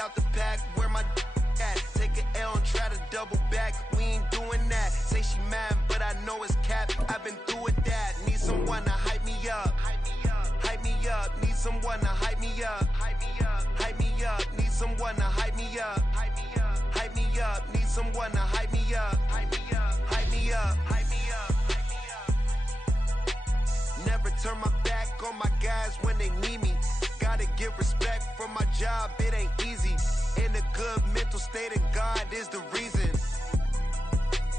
without the pack, where my at? Take an L and try to double back, we ain't doing that. Say she mad, but I know it's cap, I've been through with that. Need someone to hype me up, hype me up. Need someone to hype me up, hype me up. Need someone to hype me up, hype me up. Need someone to hype me up, hype me up. Never turn my back on my guys when they need me. Gotta give respect for my job, it ain't easy. In a good mental state, and God is the reason.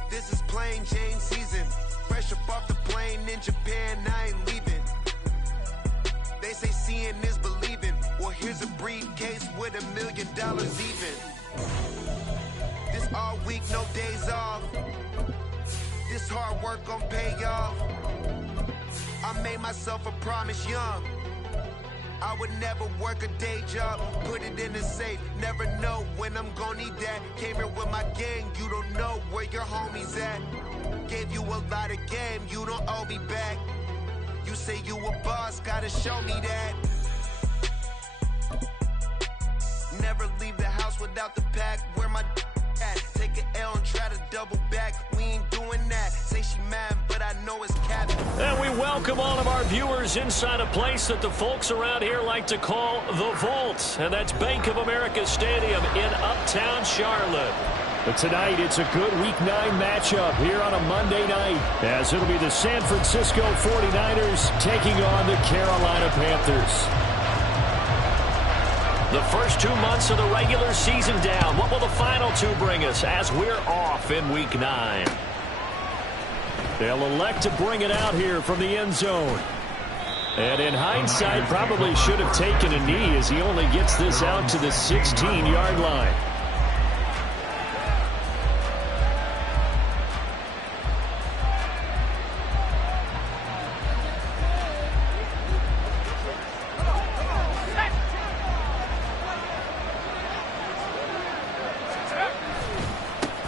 This is plain Jane season. Fresh up off the plane in Japan, I ain't leaving. They say seeing is believing. Well, here's a briefcase with $1 million even. This all week, no days off. This hard work gon' pay off. I made myself a promise young. I would never work a day job, put it in the safe. Never know when I'm gon' need that. Came here with my gang, you don't know where your homies at. Gave you a lot of game, you don't owe me back. You say you a boss, gotta show me that. Never leave the house without the pack, where my at? Take an L and try to double back, we ain't doing that. Say she mad, but I know it's cap. And we welcome all of our viewers inside a place that the folks around here like to call the Vault. And that's Bank of America Stadium in Uptown Charlotte. But tonight, it's a good Week 9 matchup here on a Monday night, as it'll be the San Francisco 49ers taking on the Carolina Panthers. The first 2 months of the regular season down. What will the final 2 bring us as we're off in Week 9? They'll elect to bring it out here from the end zone. And in hindsight, probably should have taken a knee as he only gets this out to the 16-yard line.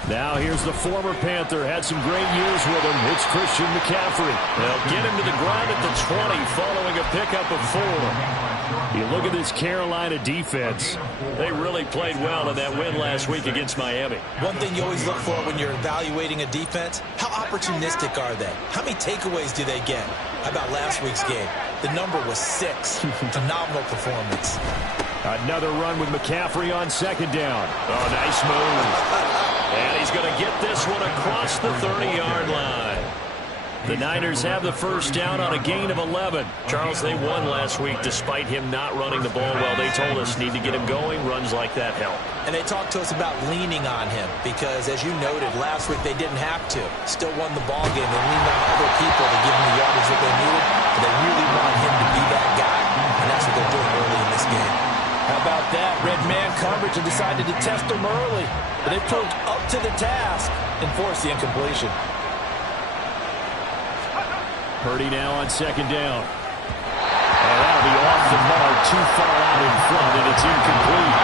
Now here's the former Panther. Had some great years with him. It's Christian McCaffrey. They'll get him to the ground at the 20 following a pickup of 4. You look at this Carolina defense. They really played well in that win last week against Miami. One thing you always look for when you're evaluating a defense, how opportunistic are they? How many takeaways do they get? How about last week's game? The number was 6. Phenomenal performance. Another run with McCaffrey on second down. Oh, nice move. And he's going to get this one across the 30-yard line. The Niners have the first down on a gain of 11. Charles, they won last week despite him not running the ball well. They told us need to get him going. Runs like that help. And they talked to us about leaning on him because, as you noted, last week they didn't have to. Still won the ball game. They leaned on other people to give them the yardage that they needed. But they really want him to be that guy, and that's what they're doing early in this game. How about that? Red man coverage and decided to test him early. But they proved up to the task and forced the incompletion. Purdy now on second down. And that'll be off the mark, too far out in front, and it's incomplete.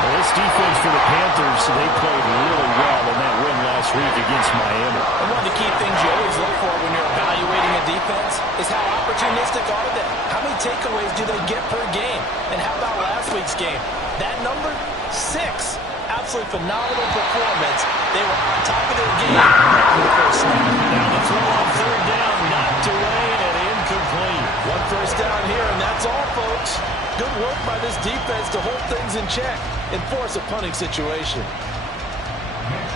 Well, this defense for the Panthers, they played really well in that win last week against Miami. And one of the key things you always look for when you're evaluating a defense is how opportunistic are they? How many takeaways do they get per game? And how about last week's game? That number, 6. Absolutely phenomenal performance. They were on top of their game. Now the throw on third down, knocked away and incomplete. One first down here, and that's all, folks. Good work by this defense to hold things in check and force a punting situation.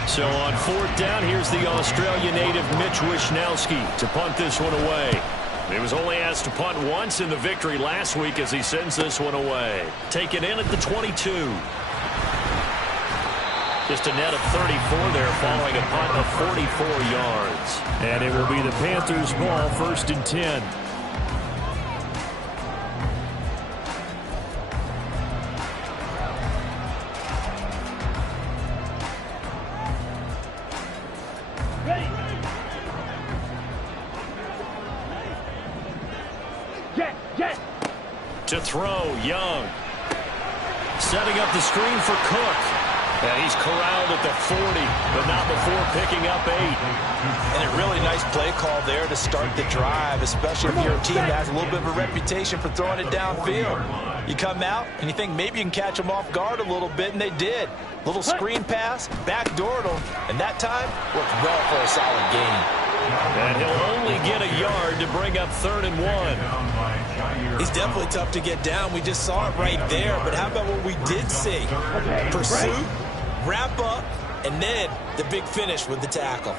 So on fourth down, here's the Australia native Mitch Wishnowski to punt this one away. He was only asked to punt once in the victory last week as he sends this one away. Taken in at the 22. Just a net of 34 there following a punt of 44 yards. And it will be the Panthers' ball, 1st and 10. To throw, Young. Setting up the screen for Cook. And he's corralled at the 40, but not before picking up 8. And a really nice play call there to start the drive, especially if you're a team that has a little bit of a reputation for throwing it downfield. You come out and you think maybe you can catch them off guard a little bit, and they did. Little screen pass, backdoored them, and that time worked well for a solid gain. And he'll only get a yard to bring up 3rd and 1. He's definitely tough to get down. We just saw it right there, but how about what we did see? Pursuit, wrap up, and then the big finish with the tackle.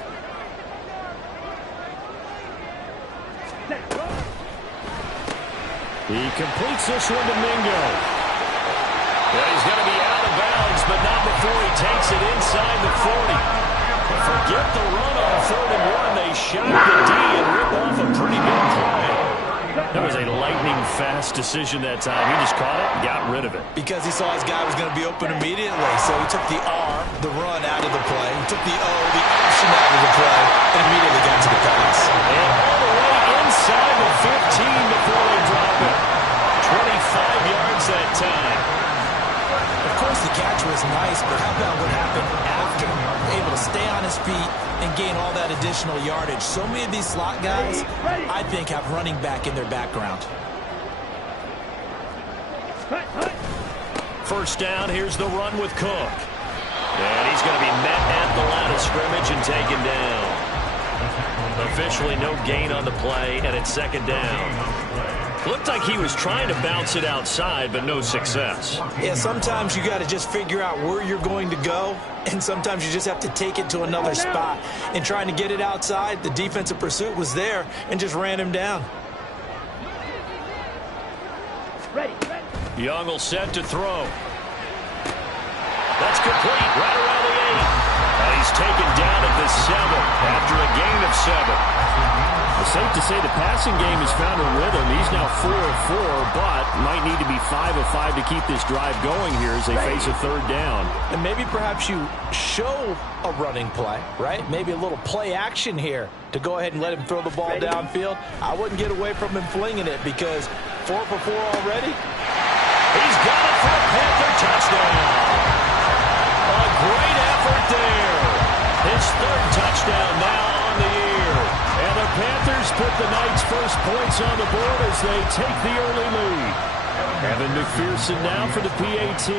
He completes this one to Mingo. Yeah, he's going to be out of bounds, but not before he takes it inside the 40. Forget the run on 3rd and 1. They shot the D and rip off a pretty big play. That was a lightning-fast decision that time. He just caught it and got rid of it. Because he saw his guy was going to be open immediately, so he took the R, the run, out of the play. He took the O, the option out of the play, and immediately got to the pass. And all the way inside the 15 before they drop it. 25 yards that time. Of course, the catch was nice, but how about what happened after? Able to stay on his feet and gain all that additional yardage. So many of these slot guys, I think, have running back in their background. First down, here's the run with Cook. And he's going to be met at the line of scrimmage and taken down. Officially no gain on the play, and it's 2nd down. Looked like he was trying to bounce it outside, but no success. Yeah, sometimes you got to just figure out where you're going to go, and sometimes you just have to take it to another spot. And trying to get it outside, the defensive pursuit was there and just ran him down. Young will set to throw. That's complete, right around the 8. And he's taken down at the 7 after a gain of 7. It's safe to say the passing game has found a rhythm. He's now 4 of 4, but might need to be 5 of 5 to keep this drive going here as they face a 3rd down. And maybe perhaps you show a running play, right? Maybe a little play action here to go ahead and let him throw the ball downfield. I wouldn't get away from him flinging it because 4 for 4 already. He's got it for a Panther touchdown. A great effort there. His 3rd touchdown now on the year. And the Panthers put the Knights' first points on the board as they take the early lead. Evan McPherson now for the PAT.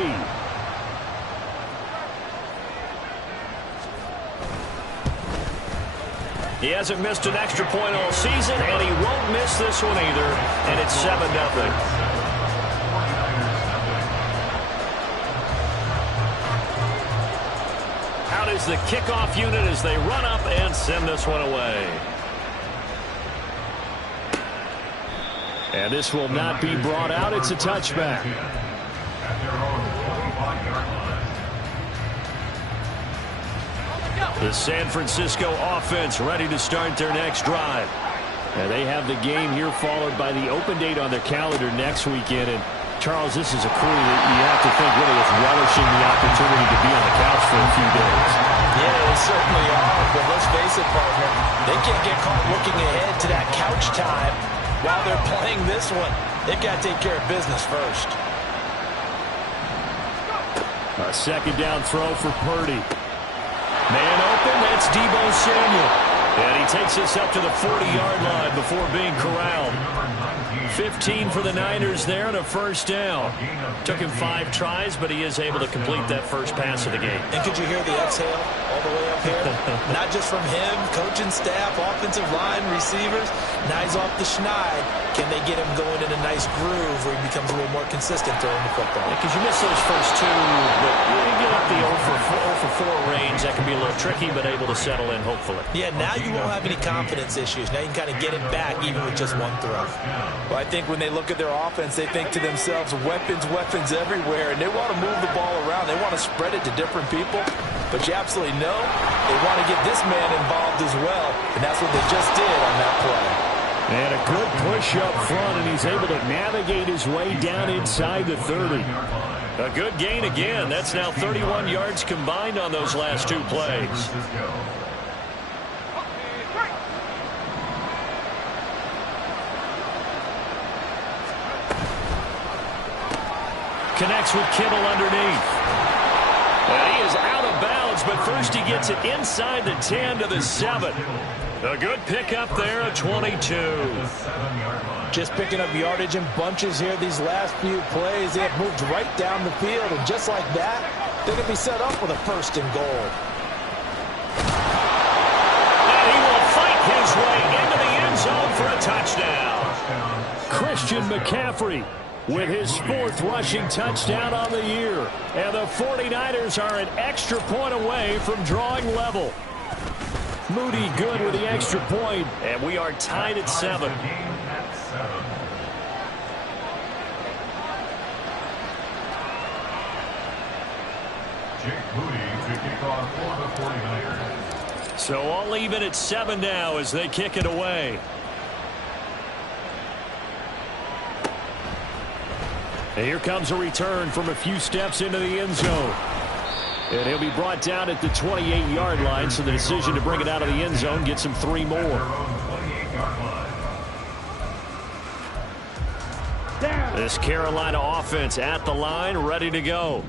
He hasn't missed an extra point all season, and he won't miss this one either. And it's 7-0. Out is the kickoff unit as they run up and send this one away. And this will not be brought out. It's a touchback. The San Francisco offense ready to start their next drive. And they have the game here followed by the open date on their calendar next weekend. And Charles, this is a crew that you have to think really is relishing the opportunity to be on the couch for a few days. Yeah, they certainly are. But let's face it, partner, they can't get caught looking ahead to that couch time while they're playing this one. They've got to take care of business first. A 2nd down throw for Purdy. Man open, that's Deebo Samuel. And he takes this up to the 40-yard line before being corralled. 15 for the Niners there and a 1st down. Took him 5 tries, but he is able to complete that first pass of the game. And could you hear the exhale all the way up here? Not just from him, coaching staff, offensive line, receivers. Now he's off the schneid. Can they get him going in a nice groove where he becomes a little more consistent throwing the football? Because you miss those first 2, but you get up the 0 for 4 range. That can be a little tricky, but able to settle in, hopefully. Yeah, now you won't have any confidence issues. Now you can kind of get it back even with just 1 throw. Well, I think when they look at their offense, they think to themselves, weapons everywhere, and they want to move the ball around. They want to spread it to different people, but you absolutely know they want to get this man involved as well, and that's what they just did on that play. And a good push up front, and he's able to navigate his way down inside the 30. A good gain again. That's now 31 yards combined on those last 2 plays. Connects with Kittle underneath. And he is out of bounds, but first he gets it inside the 10 to the 7. A good pickup there, a 22. Just picking up yardage in bunches here these last few plays. They have moved right down the field, and just like that, they're going to be set up with a first and goal. And he will fight his way into the end zone for a touchdown. Christian McCaffrey with his 4th rushing touchdown on the year. And the 49ers are an extra point away from drawing level. Moody good with the extra point, and we are tied at 7. Jake Moody to kick off for the 49ers. So all even at 7 now as they kick it away. And here comes a return from a few steps into the end zone. And he'll be brought down at the 28-yard line, so the decision to bring it out of the end zone gets him 3 more. This Carolina offense at the line, ready to go.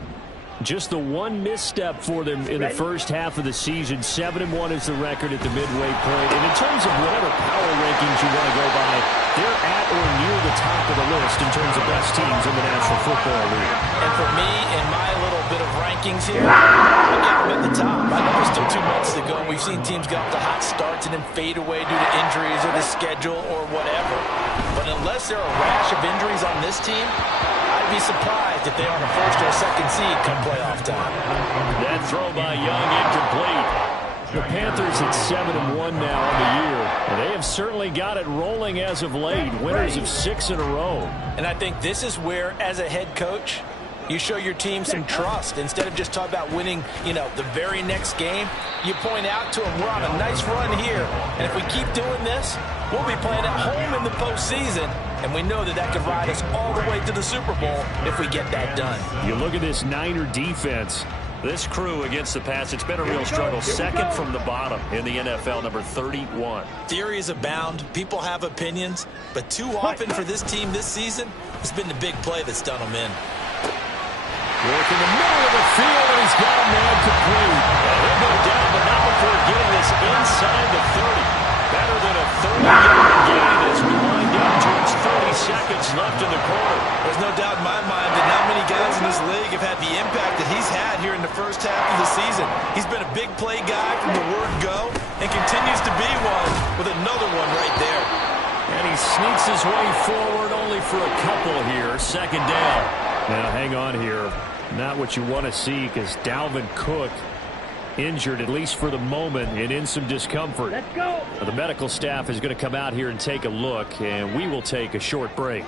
Just the one misstep for them in the first half of the season. 7-1 is the record at the midway point. And in terms of whatever power rankings you want to go by, they're at or near the top of the list in terms of best teams in the National Football League. And for me, in my little bit of rankings here, I got them at the top. I know there's still 2 months to go. We've seen teams get off to hot starts and then fade away due to injuries or the schedule or whatever. But unless there are a rash of injuries on this team, I'd be surprised if they are on a 1st or 2nd seed come playoff time. That throw by Young incomplete. The Panthers at 7-1 now on the year, and they have certainly got it rolling as of late. Winners of 6 in a row. And I think this is where, as a head coach, you show your team some trust. Instead of just talking about winning, the very next game, you point out to them, we're on a nice run here, and if we keep doing this, we'll be playing at home in the postseason, and we know that could ride us all the way to the Super Bowl if we get that done. You look at this Niner defense. This crew against the pass, it's been a real struggle. 2nd from the bottom in the NFL, number 31. Theories abound. People have opinions. But too often for this team this season, it's been the big play that's done them in. Work in the middle of the field, and he's got a man complete. He'll go down, but not before getting this inside the 30. Better than a 30-yard gain as we wind down towards 30 seconds left in the quarter. There's no doubt in my mind that not many guys in this league have had the impact that he's had here in the first half of the season. He's been a big play guy from the word go and continues to be one with another one right there. And he sneaks his way forward only for a couple here. 2nd down. Now hang on here. Not what you want to see because Dalvin Cook injured, at least for the moment, and in some discomfort. Let's go. The medical staff is going to come out here and take a look, and we will take a short break.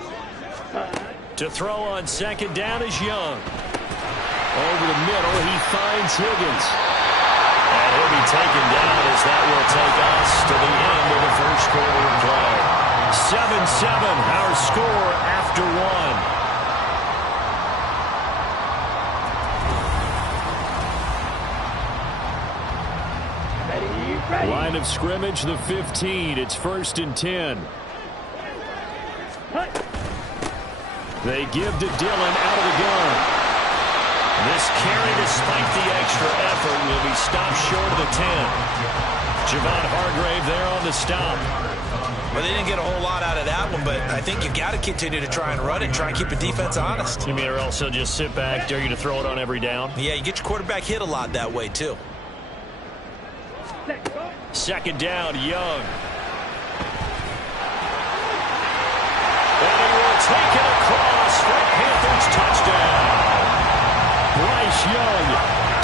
To throw on 2nd down is Young. Over the middle, he finds Higgins. And he'll be taken down as that will take us to the end of the first quarter of play. 7-7, our score after 1. Line of scrimmage, the 15. It's 1st and 10. They give to Dillon out of the gun. This carry, despite the extra effort, will be stopped short of the 10. Javon Hargrave there on the stop. Well, they didn't get a whole lot out of that one, but I think you've got to continue to try and run it and try and keep the defense honest. You mean or else he'll just sit back, dare you to throw it on every down? Yeah, you get your quarterback hit a lot that way, too. 2nd down, Young. And he will take it across for a Panthers touchdown. Bryce Young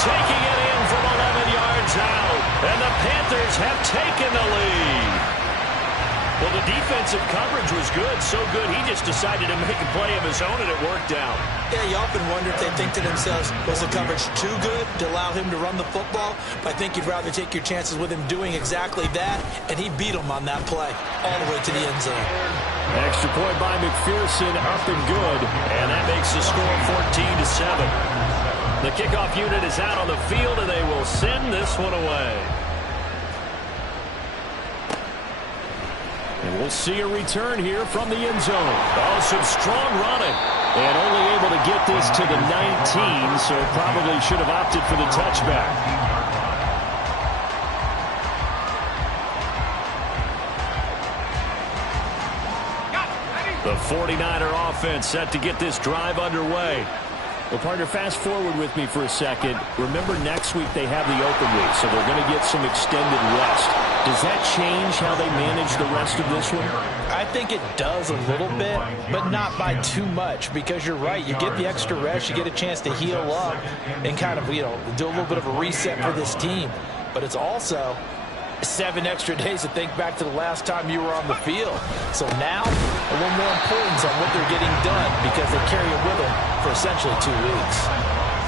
taking it in from 11 yards out. And the Panthers have taken the lead. Well, the defensive coverage was good, so good he just decided to make a play of his own, and it worked out. Yeah, you often wonder if they think to themselves, was the coverage too good to allow him to run the football? But I think you'd rather take your chances with him doing exactly that, and he beat him on that play all the way to the end zone. Extra point by McPherson, up and good, and that makes the score 14-7. The kickoff unit is out on the field, and they will send this one away. And we'll see a return here from the end zone. Oh, some strong running. And only able to get this to the 19, so probably should have opted for the touchback. The 49er offense set to get this drive underway. Well, partner, fast forward with me for a second. Remember, next week they have the open week, so they're going to get some extended rest. Does that change how they manage the rest of this one? I think it does a little bit, but not by too much, because you're right. You get the extra rest, you get a chance to heal up and kind of, do a little bit of a reset for this team. But it's also 7 extra days to think back to the last time you were on the field. So now, a little more importance on what they're getting done because they carry it with them for essentially 2 weeks.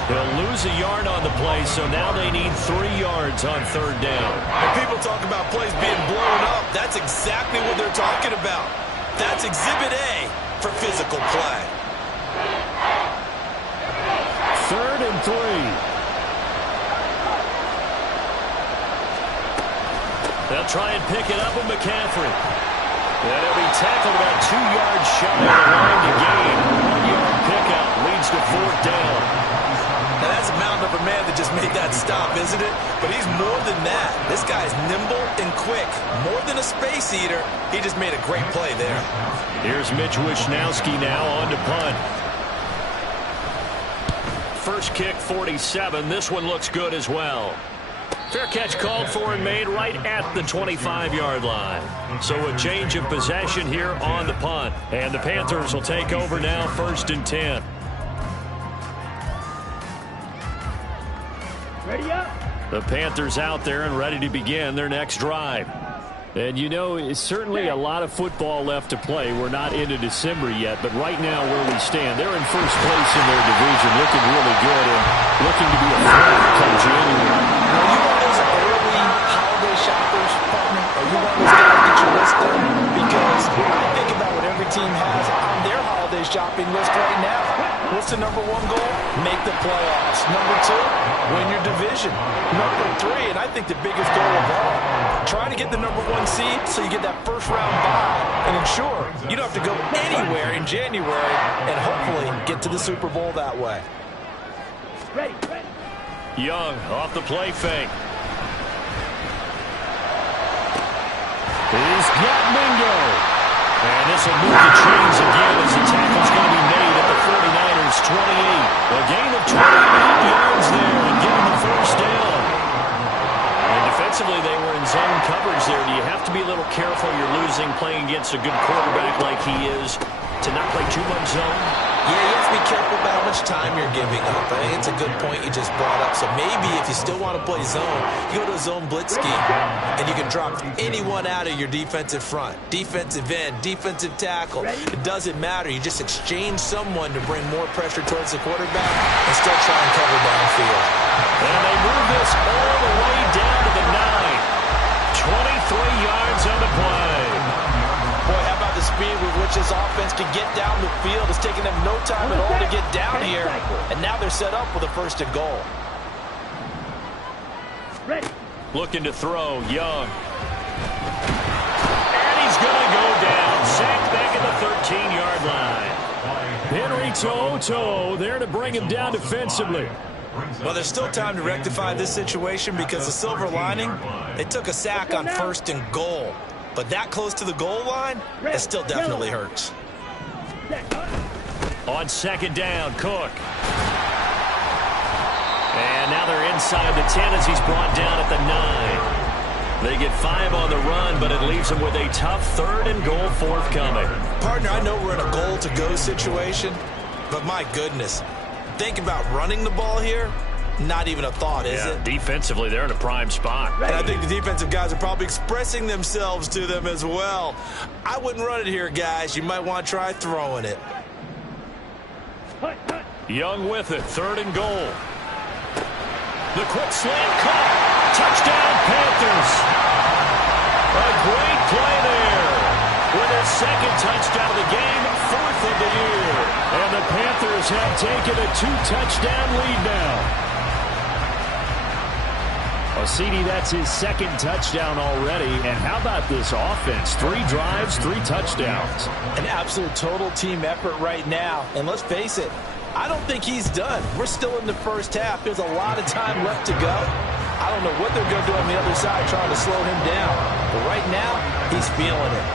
They'll lose a yard on the play, so now they need 3 yards on 3rd down. When people talk about plays being blown up, that's exactly what they're talking about. That's Exhibit A for physical play. 3rd and 3. They'll try and pick it up with McCaffrey. And he'll be tackled about 2 yards shy of the line to gain. 1-yard pickup leads to 4th down. Now that's a mountain of a man that just made that stop, isn't it? But he's more than that. This guy's nimble and quick. More than a space eater. He just made a great play there. Here's Mitch Wishnowski now on to punt. First kick, 47. This one looks good as well. Fair catch called for and made right at the 25-yard line. So a change of possession here on the punt. And the Panthers will take over now, 1st and 10. Ready up. The Panthers out there and ready to begin their next drive. And it's certainly a lot of football left to play. We're not into December yet, but right now where we stand, they're in first place in their division, looking really good and looking to be a threat come January. Are you one of those early holiday shoppers, partner? Are you one of those guys that you list them? Because I think about what every team has on their holiday shopping list right now. What's the number 1 goal? Make the playoffs. Number 2, win your division. Number 3, and I think the biggest goal of all, try to get the number 1 seed so you get that first round bye and ensure you don't have to go anywhere in January and hopefully get to the Super Bowl that way. Ready. Young off the play fake. He's got Mingo. And this will move the chains again as the tackle's going to be made at the 49ers 28. A gain of 28 yards there and getting the first down. And defensively, they were in zone coverage there. Do you have to be a little careful? You're losing playing against a good quarterback like he is to not play too much zone? Yeah, you have to be careful about how much time you're giving up. I think it's a good point you just brought up. So maybe if you still want to play zone, you go to a zone blitz scheme, and you can drop anyone out of your defensive front. Defensive end, defensive tackle. It doesn't matter. You just exchange someone to bring more pressure towards the quarterback and still try and cover downfield. And they move this all the way down to the 9. 23 yards on the play. Boy, how about the speed with which this offense can get down the field? It's taking them no time at all to get down here. And now they're set up with a 1st and goal. Ready. Looking to throw, Young. And he's going to go down. Sacked back at the 13-yard line. Henry To'o there to bring him down defensively. Well, there's still time to rectify this situation because the silver lining, they took a sack on 1st and goal. But that close to the goal line, it still definitely hurts. On 2nd down, Cook. And now they're inside the 10 as he's brought down at the 9. They get 5 on the run, but it leaves them with a tough 3rd and goal forthcoming. Partner, I know we're in a goal-to-go situation, but my goodness, think about running the ball here. Not even a thought, is it? Defensively, they're in a prime spot. And I think the defensive guys are probably expressing themselves to them as well. I wouldn't run it here, guys. You might want to try throwing it. Young with it, 3rd and goal. The quick slant caught. Touchdown, Panthers. A great play there. With their 2nd touchdown of the game, 4th of the year. And the Panthers have taken a 2-touchdown lead now. Well, CD, that's his second touchdown already. And how about this offense? 3 drives, 3 touchdowns. An absolute total team effort right now. And let's face it, I don't think he's done. We're still in the first half. There's a lot of time left to go. I don't know what they're going to do on the other side trying to slow him down. But right now, he's feeling it.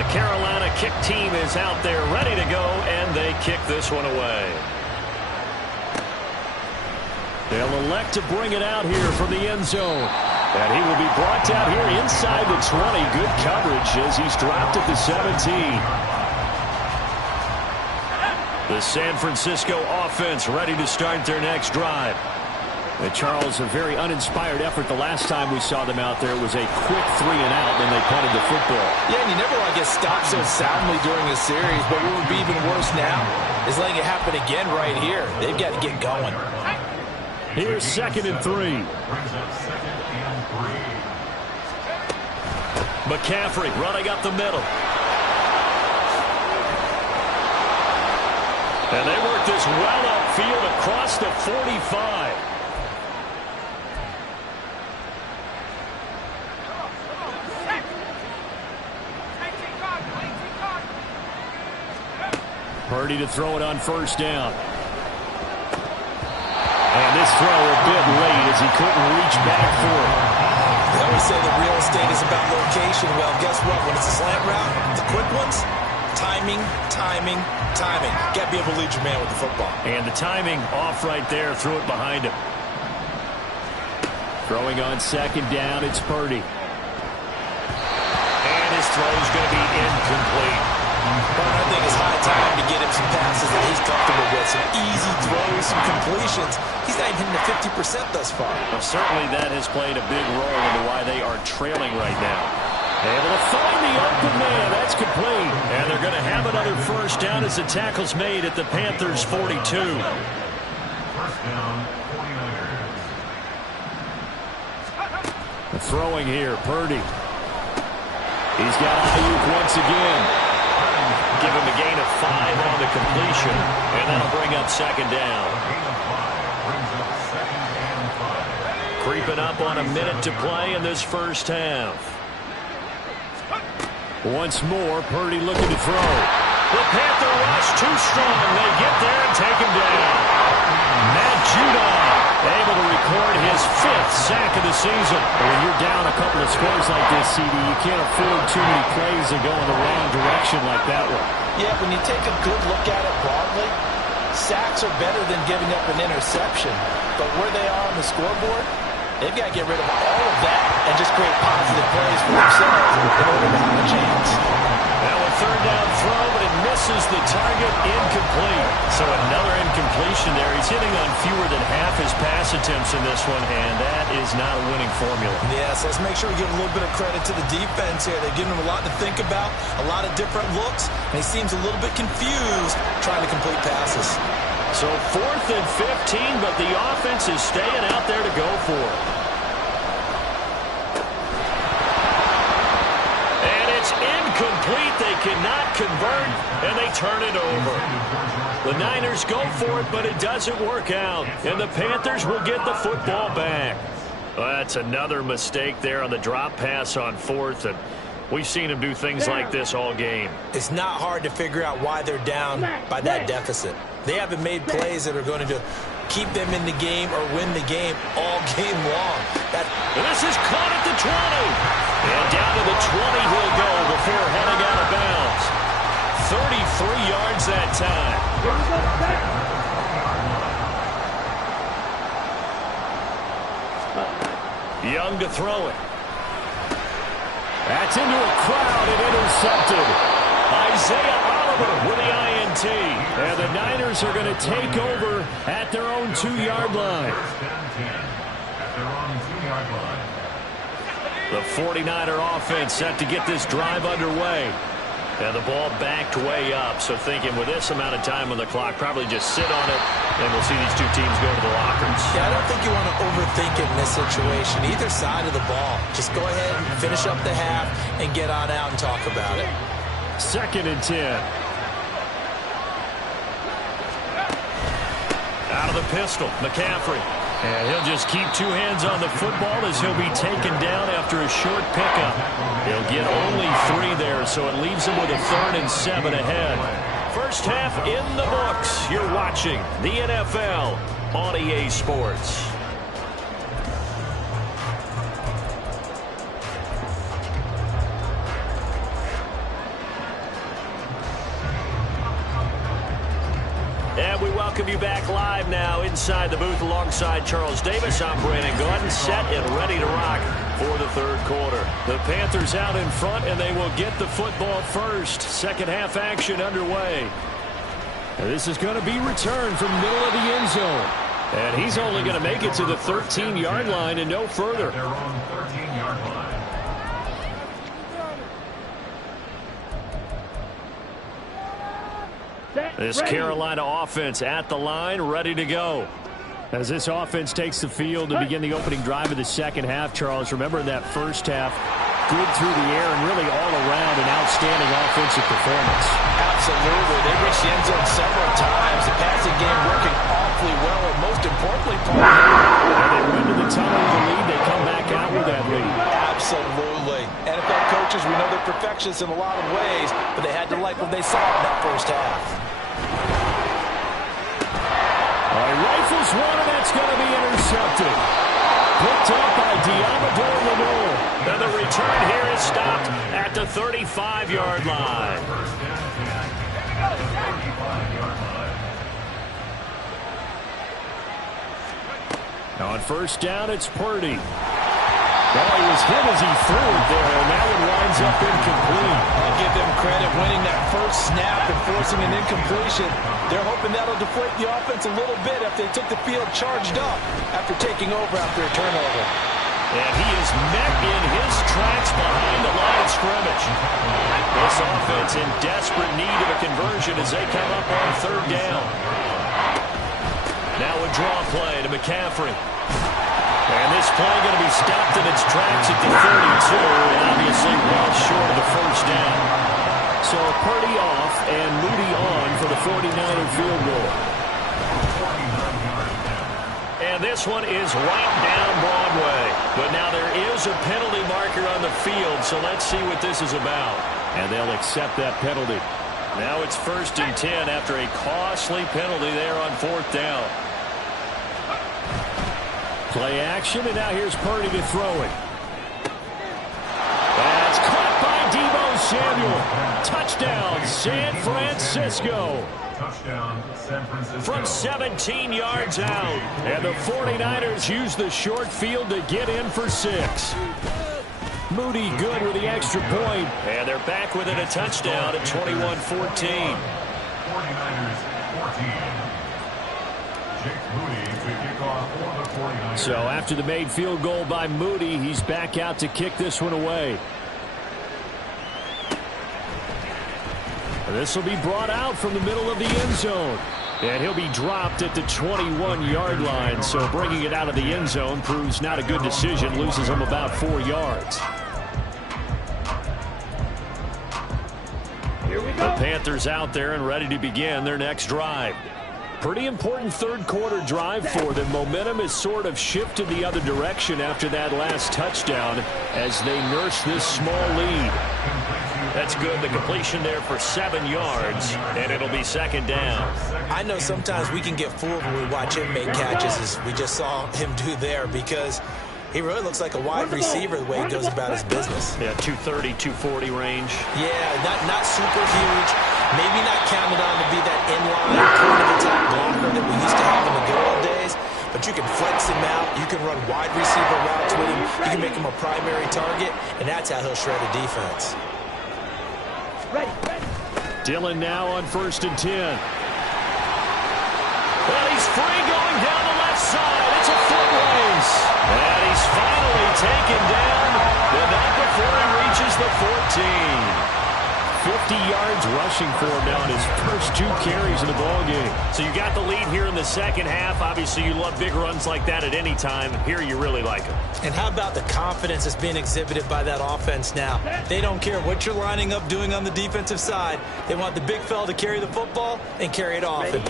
The Carolina kick team is out there ready to go, and they kick this one away. They'll elect to bring it out here from the end zone. And he will be brought down here inside the 20. Good coverage as he's dropped at the 17. The San Francisco offense ready to start their next drive. And Charles, a very uninspired effort the last time we saw them out there. It was a quick 3 and out, and they punted the football. Yeah, and you never want to get stopped so soundly during a series, but what would be even worse now is letting it happen again right here. They've got to get going. Here's 2nd and 3. McCaffrey running up the middle. And they work this well upfield across the 45. Purdy to throw it on 1st down. And this throw a bit late as he couldn't reach back for it. They always say that real estate is about location. Well, guess what? When it's a slant route, the quick ones, timing, timing, timing. Got to be able to lead your man with the football. And the timing off right there. Threw it behind him. Throwing on 2nd down, it's Purdy. And his throw is going to be incomplete. But I think it's high time to get him some passes that he's comfortable with. Some easy throws, some completions. He's not even hitting the 50% thus far. Well, certainly that has played a big role into why they are trailing right now. Able to find the open man. That's complete. And they're going to have another 1st down as the tackle's made at the Panthers 42. 1st down, 49ers. Throwing here, Purdy. He's got Ayuk once again. Give him a gain of 5 on the completion, and that'll bring up 2nd down. Gain of 5 brings up 2nd and 5. Creeping up on a minute to play in this first half. Once more, Purdy looking to throw. The Panther rush too strong. They get there and take him down. Matt Judon able to record his 5th sack of the season. When you're down a couple of scores like this, CD, you can't afford too many plays that go in the wrong direction like that one. Yeah, when you take a good look at it broadly, sacks are better than giving up an interception. But where they are on the scoreboard, they've got to get rid of all of that and just create positive plays for themselves in order to have a chance. Now a 3rd down throw, but it misses the target, incomplete. So another incompletion there. He's hitting on fewer than half his pass attempts in this one, and that is not a winning formula. Yeah, so let's make sure we give a little bit of credit to the defense here. They're giving him a lot to think about, a lot of different looks, and he seems a little bit confused trying to complete passes. So 4th and 15, but the offense is staying out there to go for it. And it's incomplete. They cannot convert, and they turn it over. The Niners go for it, but it doesn't work out, and the Panthers will get the football back. Well, that's another mistake there on the drop pass on 4th, and we've seen them do things like this all game. It's not hard to figure out why they're down by that deficit. They haven't made plays that are going to keep them in the game or win the game all game long. And this is caught at the 20. And down to the 20 he'll go before heading out of bounds. 33 yards that time. Young to throw it. That's into a crowd and intercepted. Isaiah Oliver with the INT. And the Niners are going to take over at their own 2-yard line. At their own 2-yard line. The 49er offense set to get this drive underway. And the ball backed way up. So thinking with this amount of time on the clock, probably just sit on it, and we'll see these two teams go to the lockers. Yeah, I don't think you want to overthink it in this situation. Either side of the ball. Just go ahead and finish up the half and get on out and talk about it. 2nd and 10. Out of the pistol, McCaffrey. And he'll just keep two hands on the football as he'll be taken down after a short pickup. He'll get only 3 there, so it leaves him with a 3rd and 7 ahead. First half in the books. You're watching the NFL on EA Sports. And we welcome you back live now inside the booth alongside Charles Davis. I'm Brandon Gordon, set and ready to rock for the third quarter. The Panthers out in front, and they will get the football first. Second half action underway. And this is going to be returned from the middle of the end zone. And he's only going to make it to the 13-yard line and no further. They're on 13-yard line. This Carolina offense at the line, ready to go. As this offense takes the field to begin the opening drive of the second half, Charles, remember in that first half, good through the air and really all around an outstanding offensive performance. Absolutely. They reached the end zone several times. The passing game working awfully well, and most importantly, Paul. And they went to the tunnel with the lead. They come back out with that lead. Absolutely. NFL coaches, we know they're perfectionists in a lot of ways, but they had to like what they saw in that first half. Rifles one, and that's going to be intercepted. Picked up by Diamador Lenore. And the return here is stopped at the 35-yard line. On first down, it's Purdy. Well, he was hit as he threw it there, and that one winds up incomplete. I'll give them credit winning that first snap and forcing an incompletion. They're hoping that'll deflate the offense a little bit after they took the field charged up after taking over after a turnover. And he is met in his tracks behind the line of scrimmage. This offense in desperate need of a conversion as they come up on third down. Now a draw play to McCaffrey. And this play going to be stopped in its tracks at the 32, and obviously well short of the first down. So Purdy off and Moody on for the 49er field goal. And this one is right down Broadway. But now there is a penalty marker on the field, so let's see what this is about. And they'll accept that penalty. Now it's 1st and 10 after a costly penalty there on 4th down. Play action, and now here's Purdy to throw it. That's caught by Deebo Samuel. Touchdown, San Francisco. Touchdown, San Francisco. From 17 yards out. And the 49ers use the short field to get in for 6. Moody good with the extra point. And they're back within a touchdown at 21-14. 49ers 14. Jake Moody to kick off for the 49ers. So after the made field goal by Moody, he's back out to kick this one away. This will be brought out from the middle of the end zone. And he'll be dropped at the 21-yard line. So bringing it out of the end zone proves not a good decision. Loses him about 4 yards. Here we go. The Panthers out there and ready to begin their next drive. Pretty important third quarter drive for them. Momentum has sort of shifted the other direction after that last touchdown as they nurse this small lead. That's good. The completion there for 7 yards, and it'll be 2nd down. I know sometimes we can get fooled when we watch him make catches, as we just saw him do there, because he really looks like a wide receiver the way he goes about his business. Yeah, 230, 240 range. Yeah, not super huge. Maybe not counted on to be that inline point of attack blocker that we used to have in the good old days. But you can flex him out. You can run wide receiver routes with him. You can make him a primary target, and that's how he'll shred a defense. Ready. Dillon now on 1st and 10. And he's free going down the left side. It's a foot race. And he's finally taken down, but not before he reaches the 14. 50 yards rushing for him now in his first 2 carries in the ballgame. So you got the lead here in the second half. Obviously, you love big runs like that at any time. Here you really like them. And how about the confidence that's being exhibited by that offense now? They don't care what you're lining up doing on the defensive side. They want the big fella to carry the football and carry it often.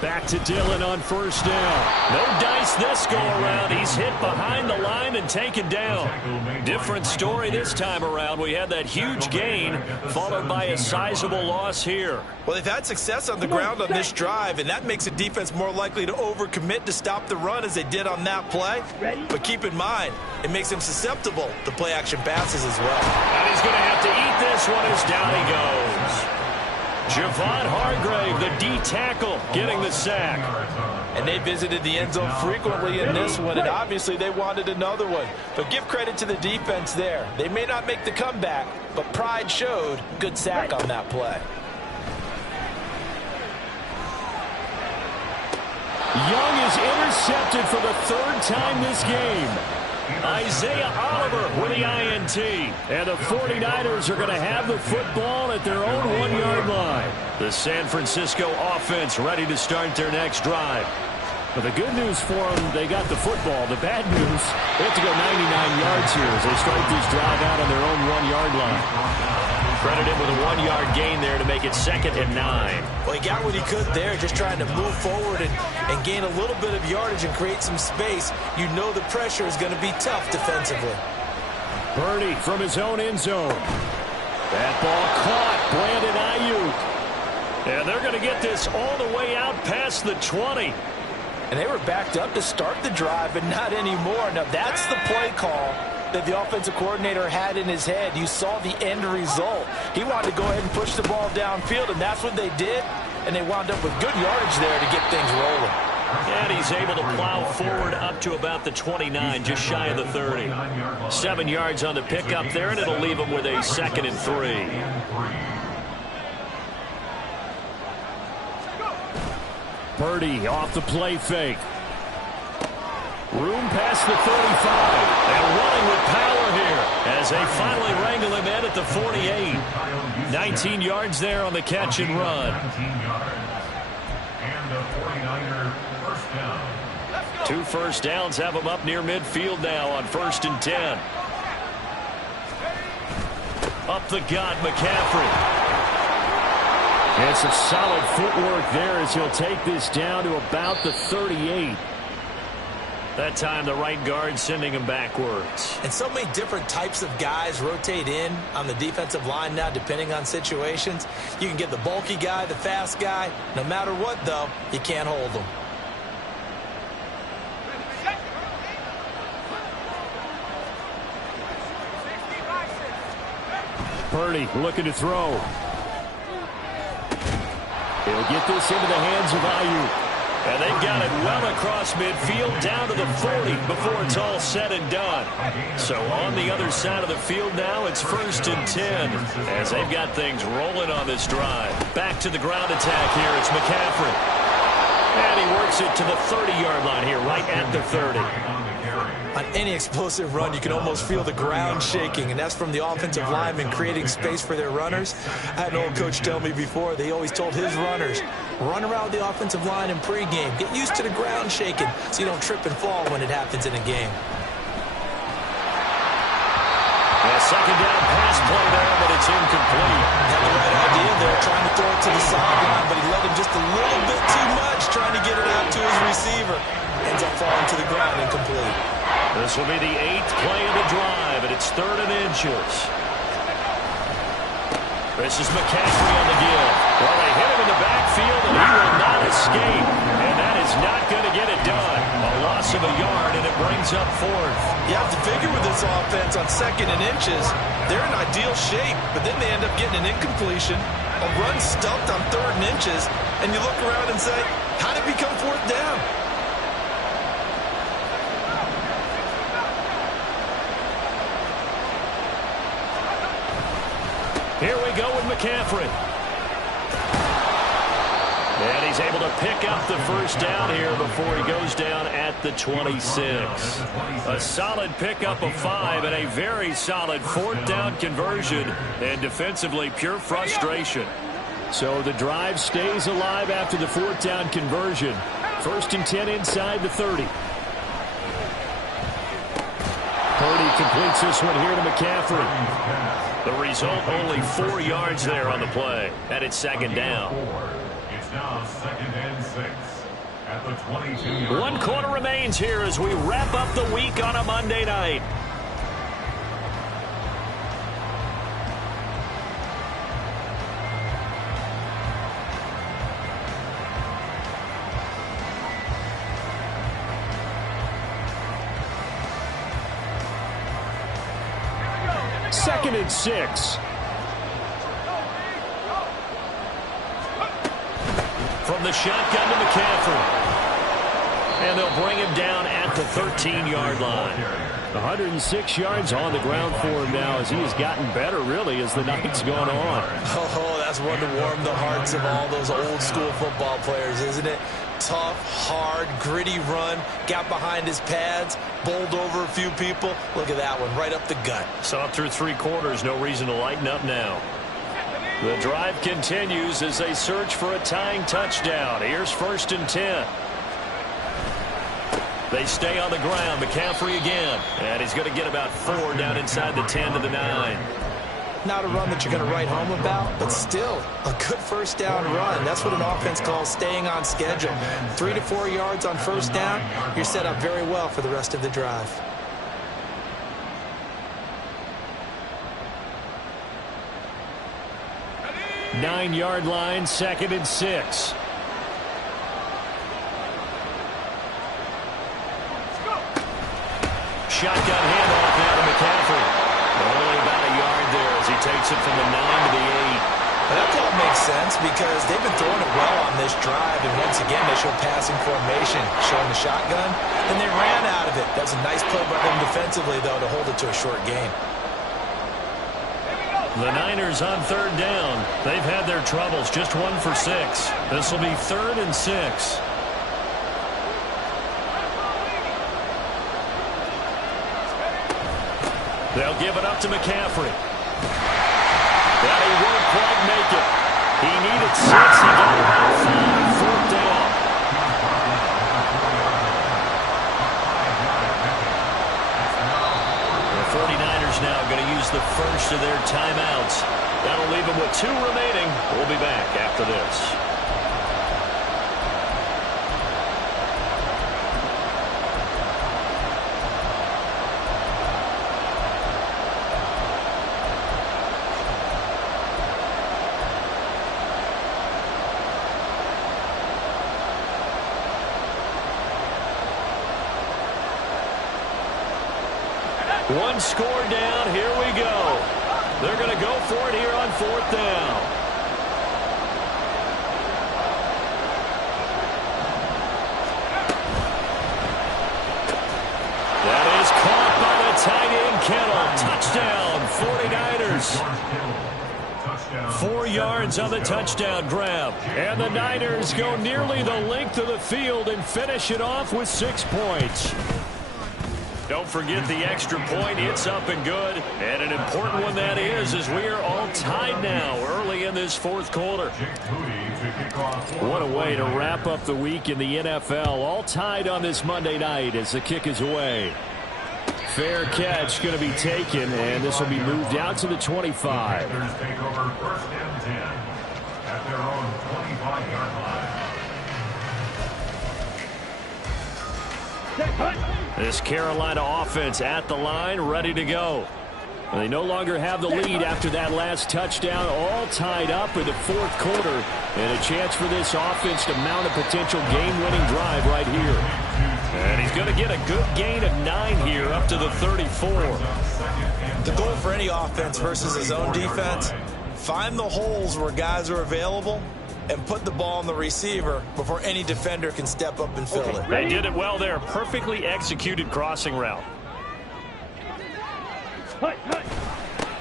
Back to Dillon on first down. No dice this go-around. He's hit behind the line and taken down. Different story this time around. We had that huge gain followed by a sizable loss here. Well, they've had success on the ground on this drive, and that makes a defense more likely to overcommit to stop the run as they did on that play. But keep in mind, it makes them susceptible to play-action passes as well. And he's going to have to eat this one as down he goes. Javon Hargrave, the D tackle, getting the sack. And they visited the end zone frequently in this one, and obviously they wanted another one. But give credit to the defense there. They may not make the comeback, but pride showed. Good sack on that play. Young is intercepted for the third time this game. Isaiah Oliver with the INT. And the 49ers are going to have the football at their own 1-yard line. The San Francisco offense ready to start their next drive. But the good news for them, they got the football. The bad news, they have to go 99 yards here as they start this drive out on their own 1-yard line. Credit him with a 1-yard gain there to make it 2nd and 9. Well, he got what he could there, just trying to move forward and gain a little bit of yardage and create some space. You know the pressure is going to be tough defensively. Purdy from his own end zone. That ball caught. Brandon Ayuk. And they're going to get this all the way out past the 20. And they were backed up to start the drive, but not anymore. Now, that's the play call that the offensive coordinator had in his head. You saw the end result. He wanted to go ahead and push the ball downfield, and that's what they did. And they wound up with good yardage there to get things rolling. And he's able to plow forward up to about the 29, just shy of the 30. 7 yards on the pickup there, and it'll leave him with a 2nd and 3. Purdy off the play fake. Room past the 35. And running with power here as they finally wrangle him in at the 48. 19 yards there on the catch and run. And the 49er first down. 2 first downs have him up near midfield now on 1st and 10. Up the gut, McCaffrey. And some solid footwork there as he'll take this down to about the 38. That time the right guard sending him backwards. And so many different types of guys rotate in on the defensive line now depending on situations. You can get the bulky guy, the fast guy. No matter what, though, you can't hold them. Purdy looking to throw. He'll get this into the hands of Ayuk. And they've got it well across midfield down to the 40 before it's all said and done. So on the other side of the field now, it's 1st and 10 as they've got things rolling on this drive. Back to the ground attack here. It's McCaffrey. And he works it to the 30-yard line here, right at the 30. On any explosive run, you can almost feel the ground shaking, and that's from the offensive linemen creating space for their runners. I had an old coach tell me before, they always told his runners, run around the offensive line in pregame. Get used to the ground shaking so you don't trip and fall when it happens in a game. A 2nd down pass play there, but it's incomplete. Had the right idea there, trying to throw it to the sideline, but he let him just a little bit too much, trying to get it out to his receiver. Ends up falling to the ground incomplete. This will be the 8th play of the drive, and it's 3rd and inches. This is McCaffrey on the give. Well, they hit him in the backfield, and he will not escape. And that is not going to get it done. A loss of a yard, and it brings up 4th. You have to figure with this offense on 2nd and inches, they're in ideal shape, but then they end up getting an incompletion, a run stumped on 3rd and inches, and you look around and say, how did it become 4th down? Here we go with McCaffrey. And he's able to pick up the 1st down here before he goes down at the 26. A solid pickup of 5 and a very solid 4th down conversion. And defensively, pure frustration. So the drive stays alive after the 4th down conversion. 1st and 10 inside the 30. Purdy completes this one here to McCaffrey. The result, only 4 yards there on the play. And it's 2nd down. It's It's now 2nd and 6 at the 22-yard line. 1 quarter remains here as we wrap up the week on a Monday night. Second and 6. From the shotgun to McCaffrey. And they'll bring him down at the 13-yard line. 106 yards on the ground for him now as he has gotten better, really, as the night's gone on. Oh, that's one to warm the hearts of all those old-school football players, isn't it? Tough, hard, gritty run, got behind his pads, bowled over a few people. Look at that one, right up the gut. Saw it through 3 quarters, no reason to lighten up now. The drive continues as they search for a tying touchdown. Here's 1st and 10. They stay on the ground. McCaffrey again. And he's going to get about 4 down inside the 10 to the 9. Not a run that you're going to write home about, but still a good first down run. That's what an offense calls staying on schedule. 3 to 4 yards on first down, you're set up very well for the rest of the drive. Nine-yard line, 2nd and 6. Shotgun handoff now to McCaffrey. Only about a yard there as he takes it from the 9 to the 8. That call makes sense because they've been throwing it well on this drive, and once again they show passing formation, showing the shotgun, and they ran out of it. That's a nice play by them defensively, though, to hold it to a short game. The Niners on 3rd down. They've had their troubles, just 1 for 6. This will be 3rd and 6. They'll give it up to McCaffrey. But he won't quite make it. He needed 6. He got about 5. 4th down. The 49ers now going to use the first of their timeouts. That'll leave them with 2 remaining. We'll be back after this. One score down. Here we go. They're going to go for it here on 4th down. That is caught by the tight end, Kittle. Touchdown, 49ers. 4 yards on the touchdown grab. And the Niners go nearly the length of the field and finish it off with 6 points. Don't forget the extra point. It's up and good. And an important one that is, as we are all tied now early in this 4th quarter. What a way to wrap up the week in the NFL. All tied on this Monday night as the kick is away. Fair catch going to be taken, and this will be moved out to the 25. Take over 1st and 10 at their own 25-yard line. This Carolina offense at the line, ready to go. They no longer have the lead after that last touchdown, all tied up in the 4th quarter, and a chance for this offense to mount a potential game-winning drive right here. And he's going to get a good gain of 9 here up to the 34. The goal for any offense versus his own defense, find the holes where guys are available and put the ball on the receiver before any defender can step up and fill it. They did it well there. Perfectly executed crossing route.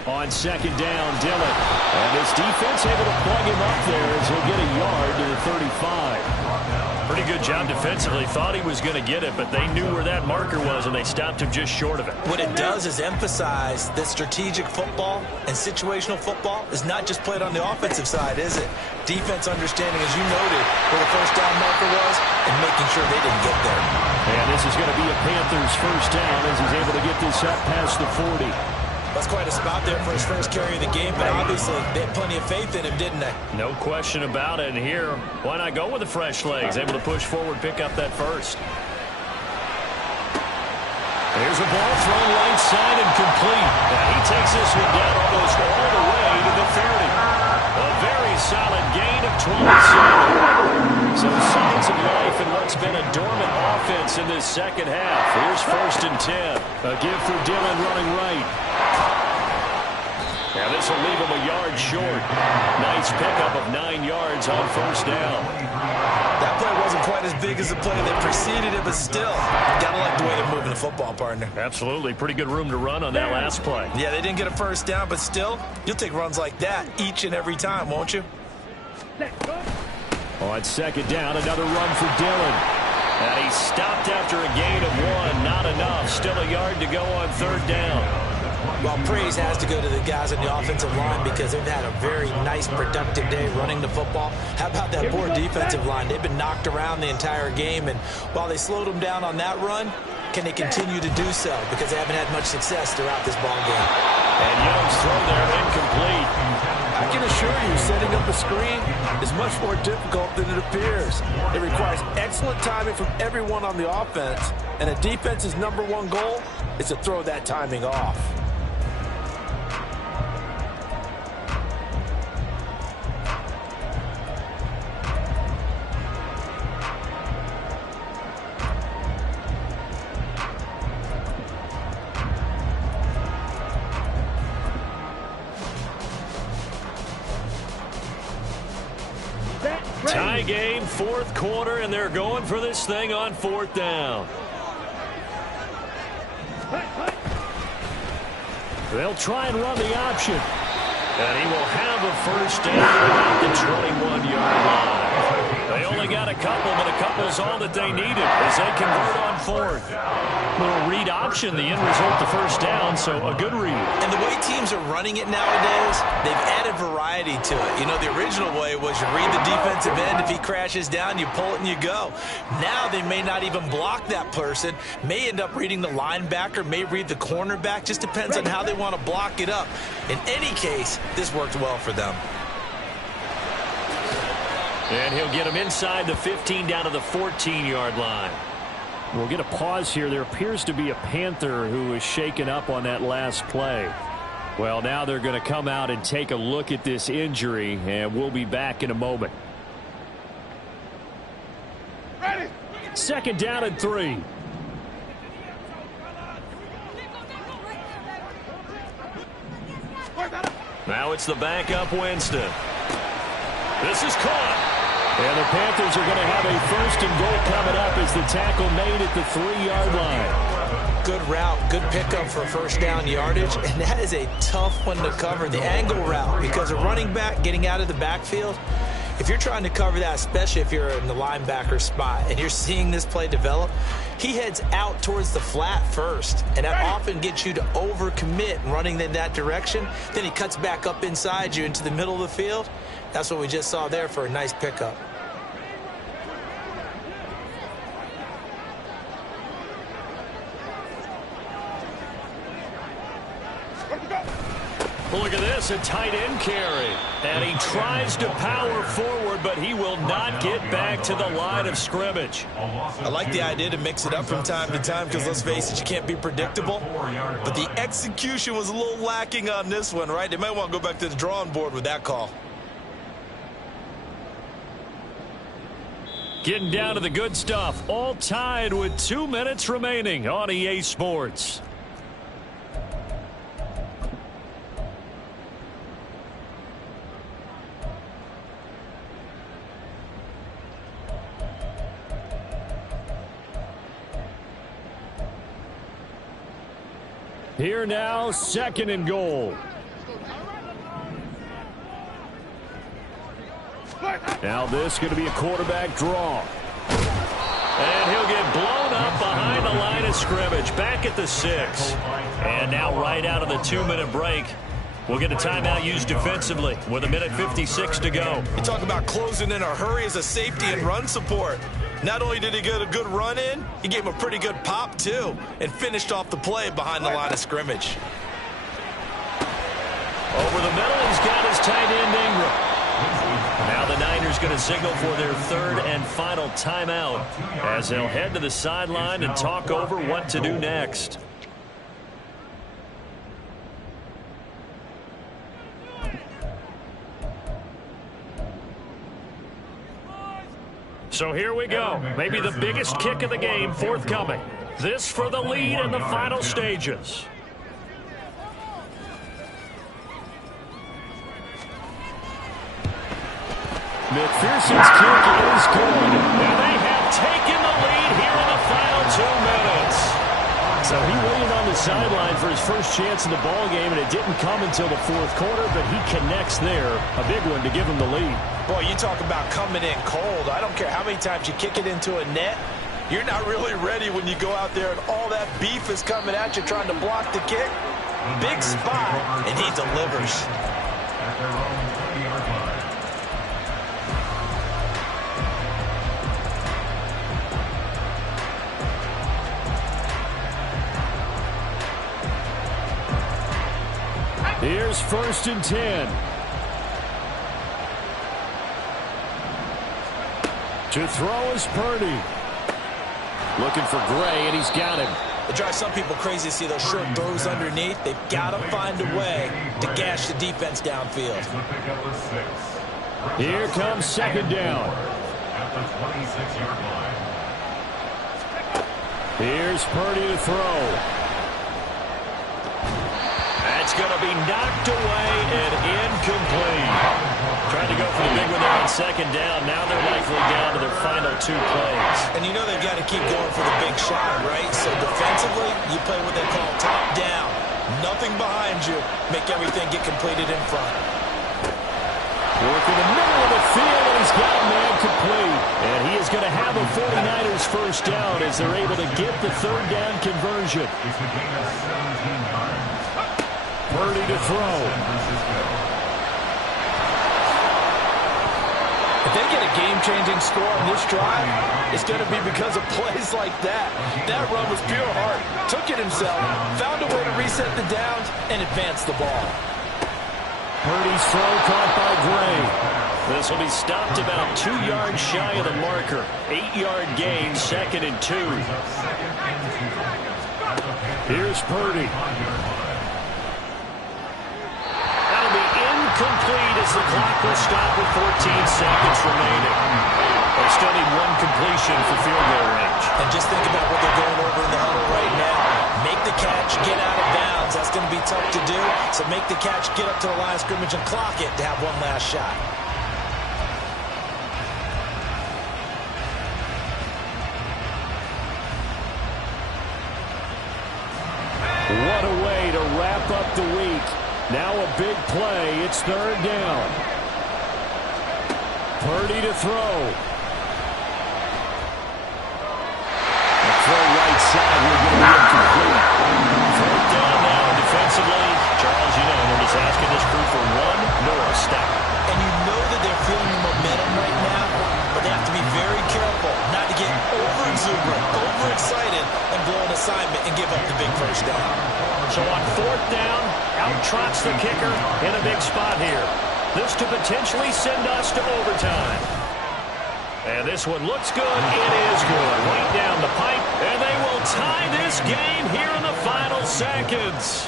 On 2nd down, Dillon. And this defense able to plug him up there as he'll get a yard to the 35. Pretty good job defensively. Thought he was going to get it, but they knew where that marker was, and they stopped him just short of it. What it does is emphasize that strategic football and situational football is not just played on the offensive side, is it? Defense understanding, as you noted, where the first down marker was and making sure they didn't get there. And this is going to be a Panthers first down as he's able to get this up past the 40. That's quite a spot there for his first carry of the game, but obviously they had plenty of faith in him, didn't they? No question about it. And here, why not go with the fresh legs? Able to push forward, pick up that first. There's a ball thrown right side and complete. Now he takes this one down almost all the way to the 30. A very solid gain of 27. Some signs of life in what's been a dormant offense in this second half. Here's 1st and 10. A give for Dillon running right. Now this will leave him a yard short. Nice pickup of 9 yards on 1st down. That play wasn't quite as big as the play that preceded it, but still, gotta like the way they're moving the football, partner. Absolutely. Pretty good room to run on that last play. Yeah, they didn't get a 1st down, but still, you'll take runs like that each and every time, won't you? On 2nd down, another run for Dillon. And he stopped after a gain of 1. Not enough. Still a yard to go on 3rd down. Well, praise has to go to the guys on the offensive line because they've had a very nice, productive day running the football. How about that poor defensive line? They've been knocked around the entire game, and while they slowed them down on that run, can they continue to do so? Because they haven't had much success throughout this ball game. And Young's throw there incomplete. I can assure you, setting up a screen is much more difficult than it appears. It requires excellent timing from everyone on the offense, and a defense's #1 goal is to throw that timing off. Tie game, 4th quarter, and they're going for this thing on 4th down. They'll try and run the option. And he will have a 1st down at the 21-yard line. They only got a couple, but a couple's all that they needed as they convert on 4th. Little read option, the end result, the 1st down, so a good read. And the way teams are running it nowadays, they've added variety to it. You know, the original way was you read the defensive end. If he crashes down, you pull it and you go. Now they may not even block that person, may end up reading the linebacker, may read the cornerback. Just depends on how they want to block it up. In any case, this worked well for them. And he'll get him inside the 15 down to the 14-yard line. We'll get a pause here. There appears to be a Panther who was shaken up on that last play. Well, now they're going to come out and take a look at this injury, and we'll be back in a moment. Ready. 2nd down and 3. Now it's the backup Winston. This is caught. And the Panthers are going to have a 1st and goal coming up as the tackle made at the 3-yard line. Good route, good pickup for 1st down yardage, and that is a tough one to cover, the angle route, because a running back getting out of the backfield, if you're trying to cover that, especially if you're in the linebacker spot and you're seeing this play develop, he heads out towards the flat first, and that often gets you to overcommit running in that direction. Then he cuts back up inside you into the middle of the field. That's what we just saw there for a nice pickup. Look at this, a tight end carry. And he tries to power forward, but he will not get back to the line of scrimmage. I like the idea to mix it up from time to time because, let's face it, you can't be predictable. But the execution was a little lacking on this one, right? They might want to go back to the drawing board with that call. Getting down to the good stuff, all tied with 2 minutes remaining on EA Sports. Here now, 2nd and goal. Now this is going to be a quarterback draw. And he'll get blown up behind the line of scrimmage, back at the 6. And now right out of the 2-minute break, we'll get a timeout used defensively with 1:56 to go. You talk about closing in a hurry as a safety and run support. Not only did he get a good run in, he gave him a pretty good pop too and finished off the play behind the line of scrimmage. Over the middle, he's got his tight end Ingram. Now the Niners going to signal for their third and final timeout as they'll head to the sideline and talk over what to do next. So here we go. Maybe the biggest kick of the game forthcoming. This for the lead in the final stages. McPherson's kick is good. And they have taken the lead here in the final 2 minutes. So he waited on the sideline for his first chance in the ballgame, and it didn't come until the fourth quarter, but he connects there. A big one to give him the lead. Boy, you talk about coming in cold. I don't care how many times you kick it into a net. You're not really ready when you go out there and all that beef is coming at you trying to block the kick. Big spot, and he delivers. At their own 20-yard line. Here's 1st and 10. To throw is Purdy. Looking for Gray, and he's got him. It drives some people crazy to see those short throws underneath. They've got to find a way to gash the defense downfield. Here comes 2nd down. At the 26-yard line. Here's Purdy to throw. That's going to be knocked away and incomplete. Trying to go for the big one there on 2nd down. Now they're likely down to their final 2 plays. And you know they've got to keep going for the big shot, right? So defensively, you play what they call top down. Nothing behind you. Make everything get completed in front. Working the middle of the field, and he's got a man complete. And he is going to have a 49ers first down as they're able to get the 3rd down conversion. It's a gain of 17 yards. Purdy to throw. If they get a game-changing score on this drive, it's going to be because of plays like that. That run was pure heart. Took it himself, found a way to reset the downs, and advance the ball. Purdy's throw caught by Gray. This will be stopped about 2 yards shy of the marker. 8-yard gain, 2nd and 2. Here's Purdy. Complete as the clock will stop with 14 seconds remaining. They still need 1 completion for field goal range. And just think about what they're going over in the huddle right now. Make the catch, get out of bounds. That's going to be tough to do. So make the catch, get up to the line of scrimmage, and clock it to have 1 last shot. What a way to wrap up the week. Now a big play. It's 3rd down. Purdy to throw. The throw right side. We're going to be incomplete. 4th down now defensively. Charles, you know, we're just asking this crew for 1 more stop. And you know that they're feeling the momentum right now, but they have to be very careful not to get over-exuberant, overexcited, and blow an assignment and give up the big first down. So on 4th down, out trots the kicker in a big spot here. This to potentially send us to overtime. And this one looks good. It is good. Right down the pipe. And they will tie this game here in the final seconds.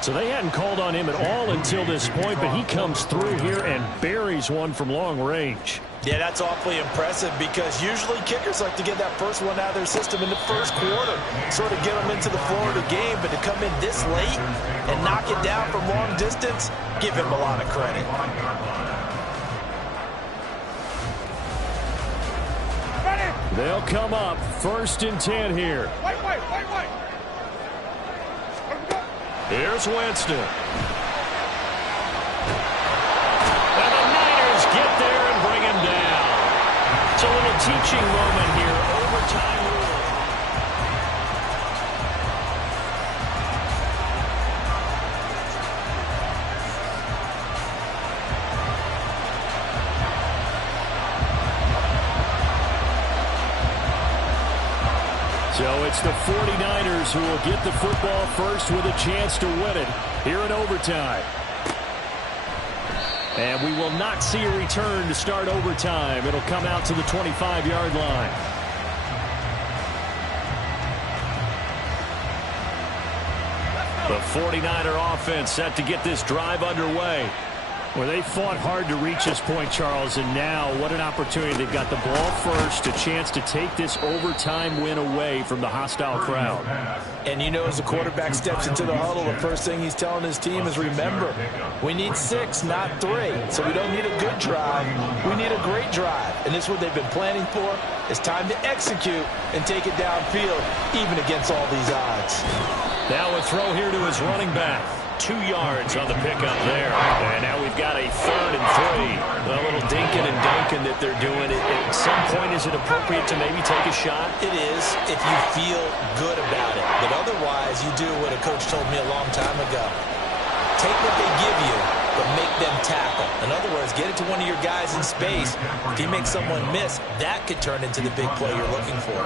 So they hadn't called on him at all until this point, but he comes through here and buries one from long range. Yeah, that's awfully impressive because usually kickers like to get that first one out of their system in the first quarter, sort of get them into the flow of the game, but to come in this late and knock it down from long distance, give him a lot of credit. They'll come up 1st and 10 here. Wait. Here's Winston. And the Niners get there and bring him down. It's a little teaching moment here. Overtime rule. So it's the 49ers who will get the football first with a chance to win it here in overtime. And we will not see a return to start overtime. It'll come out to the 25-yard line. The 49er offense set to get this drive underway. Well, they fought hard to reach this point, Charles, and now what an opportunity. They've got the ball first, a chance to take this overtime win away from the hostile crowd. And you know, as the quarterback steps into the huddle, the first thing he's telling his team is, remember, we need 6, not 3. So we don't need a good drive. We need a great drive. And this is what they've been planning for. It's time to execute and take it downfield, even against all these odds. Now a throw here to his running back. 2 yards on the pickup there. And now we've got a 3rd and 3. A little dinking and dunking that they're doing. At some point, is it appropriate to maybe take a shot? It is if you feel good about it. But otherwise, you do what a coach told me a long time ago. Take what they give you, but make them tackle. In other words, get it to one of your guys in space. If you make someone miss, that could turn into the big play you're looking for.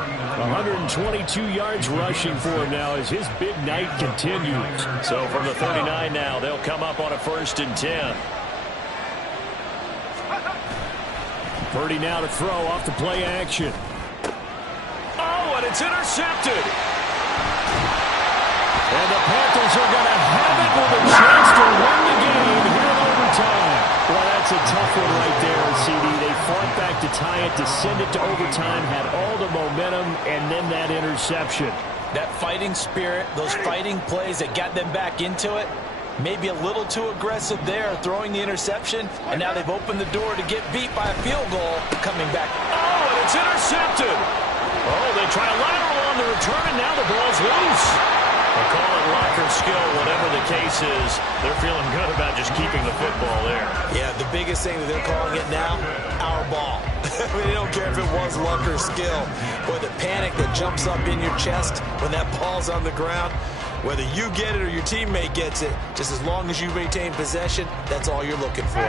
122 yards rushing for him now as his big night continues. So from the 39 now, they'll come up on a 1st and 10. Purdy now to throw off the play action. Oh, and it's intercepted. And the Panthers are going to have it with a chance to win the game here in overtime. Well, that's a tough one right there, CD. They fought back to tie it, to send it to overtime, had all the momentum, and then that interception. That fighting spirit, those fighting plays that got them back into it, maybe a little too aggressive there, throwing the interception, and now they've opened the door to get beat by a field goal coming back. Oh, and it's intercepted. Oh, they try a lateral on the return, and now the ball's loose. They'll call it locker skill, whatever the case is. They're feeling good about just keeping the football there. Yeah, the biggest thing that they're calling it now, our ball. I mean, they don't care if it was luck or skill. Or the panic that jumps up in your chest when that ball's on the ground. Whether you get it or your teammate gets it, just as long as you maintain possession, that's all you're looking for.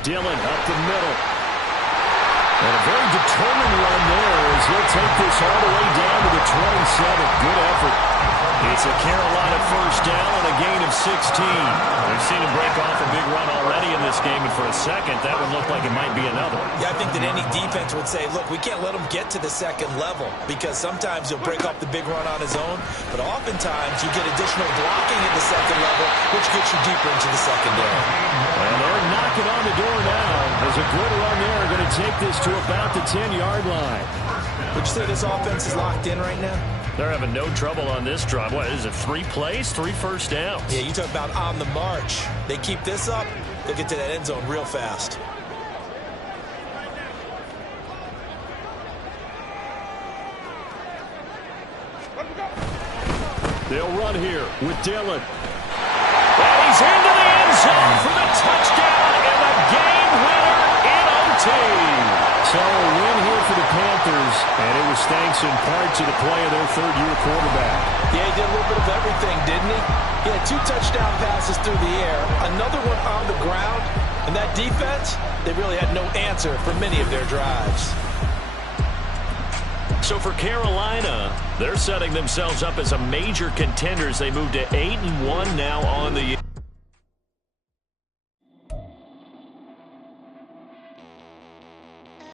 Dillon up the middle. And a very determined run there as he'll take this all the way down to the 27. Good effort. It's a Carolina 1st down and a gain of 16. We've seen him break off a big run already in this game, and for a second, that would look like it might be another. Yeah, I think that any defense would say, look, we can't let him get to the second level, because sometimes he'll break off the big run on his own, but oftentimes you get additional blocking at the second level, which gets you deeper into the secondary. And they're knocking on the door now. There's a good run there. Going to take this to about the 10-yard line. Would you say this offense is locked in right now? They're having no trouble on this drive. What is it, 3 plays, 3 first downs? Yeah, you talk about on the march. They keep this up, they'll get to that end zone real fast. They'll run here with Dillon. And he's into the end zone for the touchdown and the game winner in OT. So a win here for the Panthers, and it was thanks in part to the play of their 3rd-year quarterback. Yeah, he did a little bit of everything, didn't he? He had 2 touchdown passes through the air, another one on the ground, and that defense, they really had no answer for many of their drives. So for Carolina, they're setting themselves up as a major contender as they move to 8-1 now on the year.